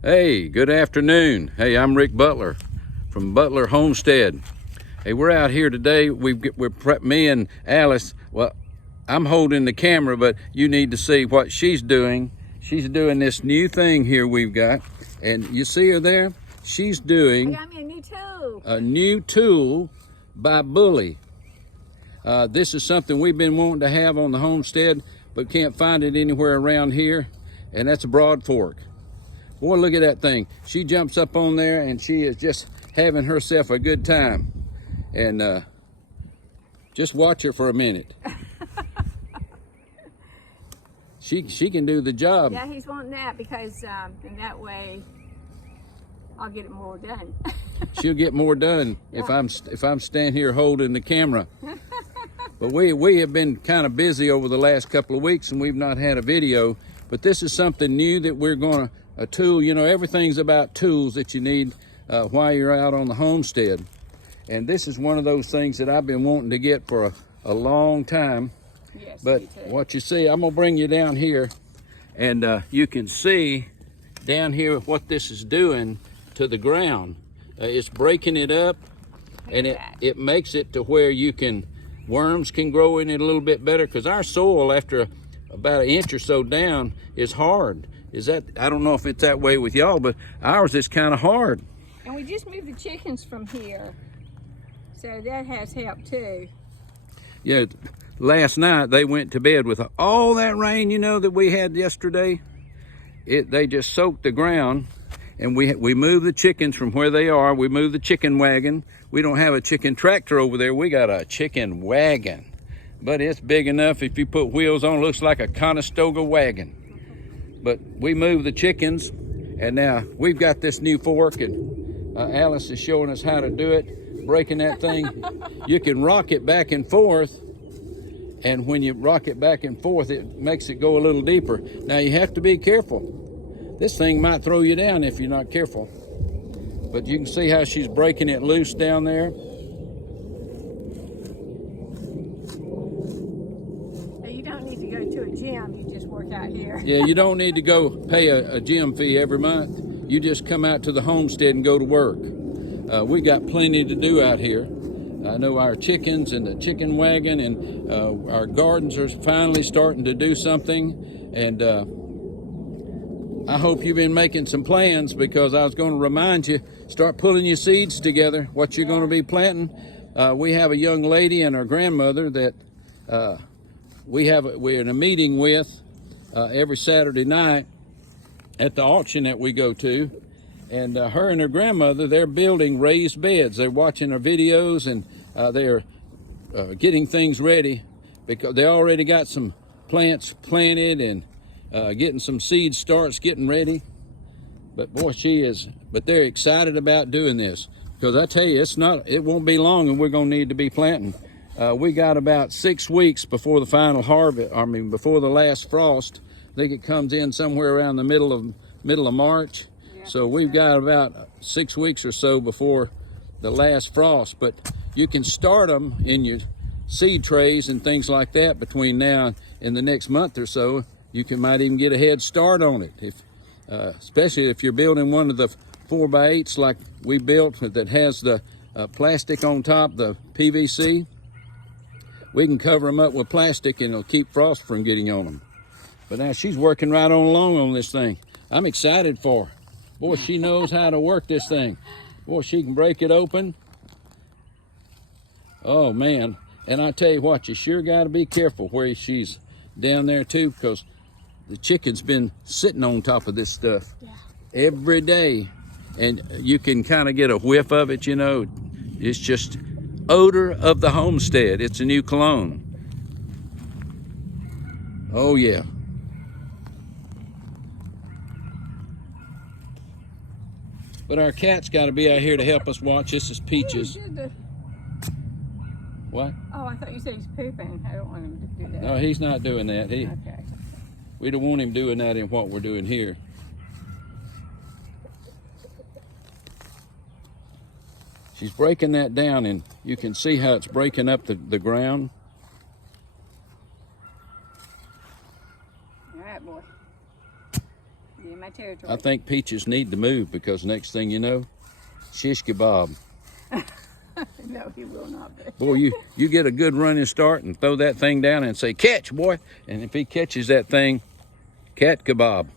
Hey, good afternoon. Hey, I'm Rick Butler from Butler Homestead. Hey, we're out here today. Me and Alice. Well, I'm holding the camera, but you need to see what she's doing. She's doing this new thing here we've got, and you see her there. She's doing I got me a new tool. A new tool by Bully. This is something we've been wanting to have on the homestead, but can't find it anywhere around here, and that's a Broadfork. Boy, look at that thing. She jumps up on there and she is just having herself a good time. And just watch her for a minute. She can do the job. Yeah, he's wanting that because in that way I'll get it more done. She'll get more done yeah. if I'm standing here holding the camera. But we have been kind of busy over the last couple of weeks and we've not had a video. But this is something new that we're going to, a tool, you know, everything's about tools that you need while you're out on the homestead. And this is one of those things that I've been wanting to get for a long time. Yes, but what you see, I'm gonna bring you down here and you can see down here what this is doing to the ground. It's breaking it up and it makes it to where worms can grow in it a little bit better, because our soil after about an inch or so down is hard. I don't know if it's that way with y'all, but ours is kind of hard. And we just moved the chickens from here, so that has helped too. Yeah, last night they went to bed with all that rain, you know, that we had yesterday. They just soaked the ground, and we moved the chickens from where they are. We moved the chicken wagon. We don't have a chicken tractor over there. We got a chicken wagon, but it's big enough. If you put wheels on, it looks like a Conestoga wagon. But we moved the chickens, and now we've got this new fork, and Alice is showing us how to do it, breaking that thing. You can rock it back and forth, and when you rock it back and forth, it makes it go a little deeper. Now you have to be careful. This thing might throw you down if you're not careful. But you can see how she's breaking it loose down there. You don't need to go to a gym, you just work out here. Yeah, you don't need to go pay a gym fee every month. You just come out to the homestead and go to work. We got plenty to do out here. I know our chickens and the chicken wagon and our gardens are finally starting to do something. And I hope you've been making some plans, because I was going to remind you, start pulling your seeds together, what you're going to be planting. We have a young lady and her grandmother that we're in a meeting with every Saturday night at the auction that we go to. And her and her grandmother, they're building raised beds. They're watching our videos, and they're getting things ready, because they already got some plants planted and getting some seed starts getting ready. But boy, but they're excited about doing this, because I tell you, it won't be long and we're gonna need to be planting. We got about 6 weeks before the final harvest, before the last frost. I think it comes in somewhere around the middle of March. Yeah, so we've got about 6 weeks or so before the last frost. But you can start them in your seed trays and things like that between now and the next month or so. You might even get a head start on it, especially if you're building one of the 4x8s like we built that has the plastic on top, the PVC. We can cover them up with plastic and it'll keep frost from getting on them. But now she's working right on along on this thing. I'm excited for her. Boy, she knows how to work this thing. Boy, she can break it open. Oh man, and I tell you what, you sure got to be careful where she's down there too, because the chicken's been sitting on top of this stuff every day. And you can kind of get a whiff of it, you know. It's just odor of the homestead. It's a new cologne. Oh yeah. But our cat's got to be out here to help us watch. This is Peaches. What? Oh, I thought you said he's pooping. I don't want him to do that. No, he's not doing that. Okay. We don't want him doing that in what we're doing here. She's breaking that down, and you can see how it's breaking up the ground. All right, boy. Get in my chair. territory. I think Peaches need to move because next thing you know, shish kebab. No, he will not be. Boy, you get a good running start and throw that thing down and say, catch, boy. And if he catches that thing, cat kebab.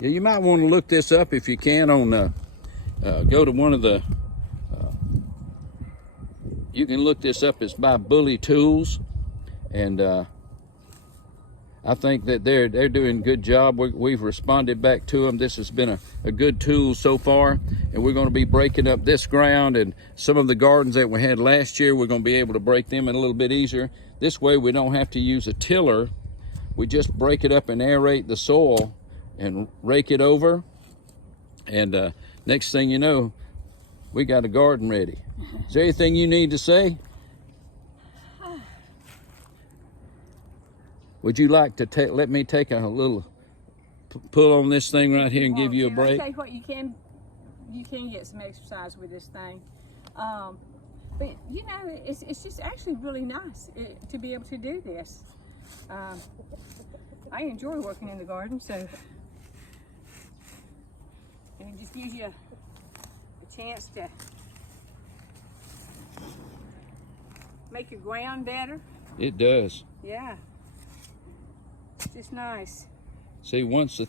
Yeah, you might want to look this up if you can on, go to one of the, you can look this up. It's by Bully Tools. And I think that they're doing a good job. We've responded back to them. This has been a good tool so far, and we're going to be breaking up this ground and some of the gardens that we had last year. We're going to be able to break them in a little bit easier. This way we don't have to use a tiller. We just break it up and aerate the soil and rake it over, and next thing you know, we got a garden ready. Is there anything you need to say? Would you like to let me take a little pull on this thing right here and give you a break? I'll tell you what, you can get some exercise with this thing. But you know, it's just actually really nice to be able to do this. I enjoy working in the garden, so and it just gives you a chance to make your ground better. It does. Yeah. It's just nice. See, once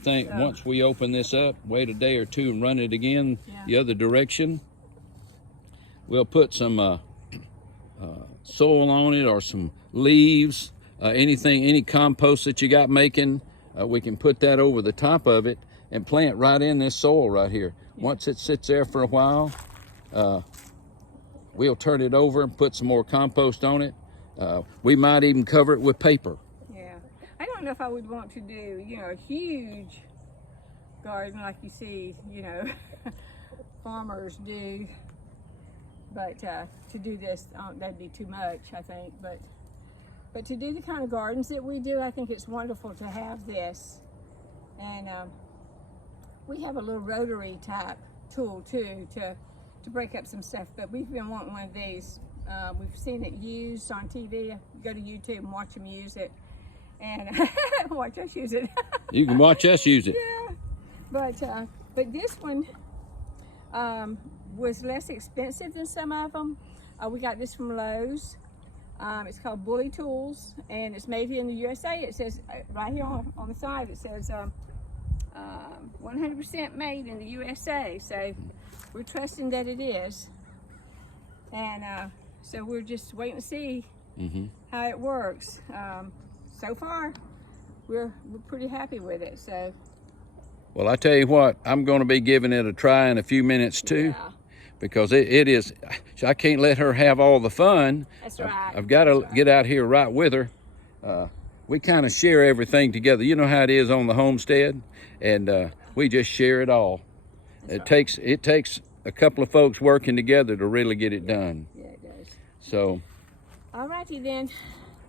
we open this up, wait a day or two and run it again the other direction, we'll put some soil on it or some leaves, any compost that you got making, we can put that over the top of it and plant right in this soil right here. Once it sits there for a while, we'll turn it over and put some more compost on it. We might even cover it with paper. I don't know if I would want to do, you know, a huge garden like you see, you know, farmers do. But to do this, that'd be too much, I think. But to do the kind of gardens that we do, I think it's wonderful to have this. And we have a little rotary type tool too to break up some stuff. But we've been wanting one of these. We've seen it used on TV. Go to YouTube and watch them use it. And watch us use it. You can watch us use it. Yeah, but this one was less expensive than some of them. We got this from Lowe's. It's called Bully Tools, and it's made here in the USA. It says right here on the side, it says 100% made in the USA. So we're trusting that it is, and so we're just waiting to see how it works. So far, we're pretty happy with it. So, well, I tell you what, I'm going to be giving it a try in a few minutes too, because it is. I can't let her have all the fun. That's right. I've got to get out here right with her. We kind of share everything together. You know how it is on the homestead, and we just share it all. It takes a couple of folks working together to really get it done. Yeah, it does. So. All righty then.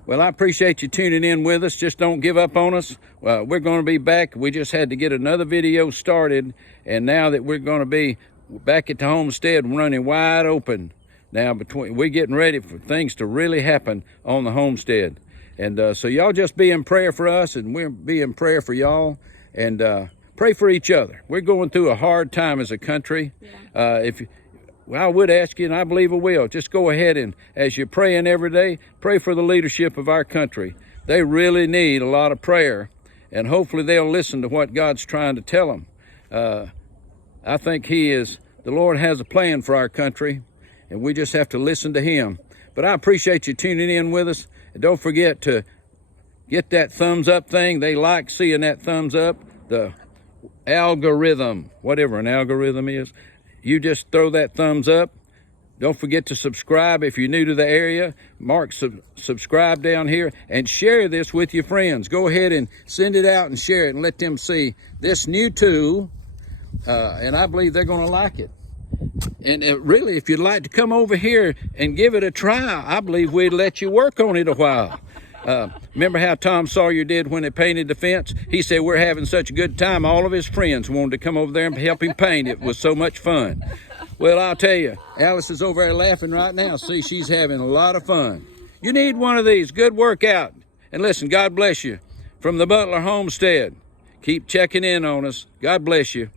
Well, I appreciate you tuning in with us. Just don't give up on us. We're going to be back. We just had to get another video started, and now that we're going to be back at the homestead running wide open, now we're getting ready for things to really happen on the homestead. And so y'all just be in prayer for us, and we'll be in prayer for y'all, and pray for each other. We're going through a hard time as a country. Well, I would ask you, and I believe I will, just go ahead and, as you're praying every day, pray for the leadership of our country. They really need a lot of prayer, and hopefully they'll listen to what God's trying to tell them. I think the Lord has a plan for our country, and we just have to listen to Him. But I appreciate you tuning in with us, and don't forget to get that thumbs up thing. They like seeing that thumbs up, the algorithm, whatever an algorithm is. You just throw that thumbs up. Don't forget to subscribe if you're new to the area. Mark subscribe down here and share this with your friends. Go ahead and send it out and share it and let them see this new tool. And I believe they're going to like it. And really, if you'd like to come over here and give it a try, I believe we'd let you work on it a while. Remember how Tom Sawyer did when they painted the fence? He said, we're having such a good time, all of his friends wanted to come over there and help him paint. It was so much fun. Well, I'll tell you, Alice is over there laughing right now. See, she's having a lot of fun. You need one of these. Good workout. And listen, God bless you. from the Butler Homestead. Keep checking in on us. God bless you.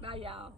Bye, y'all.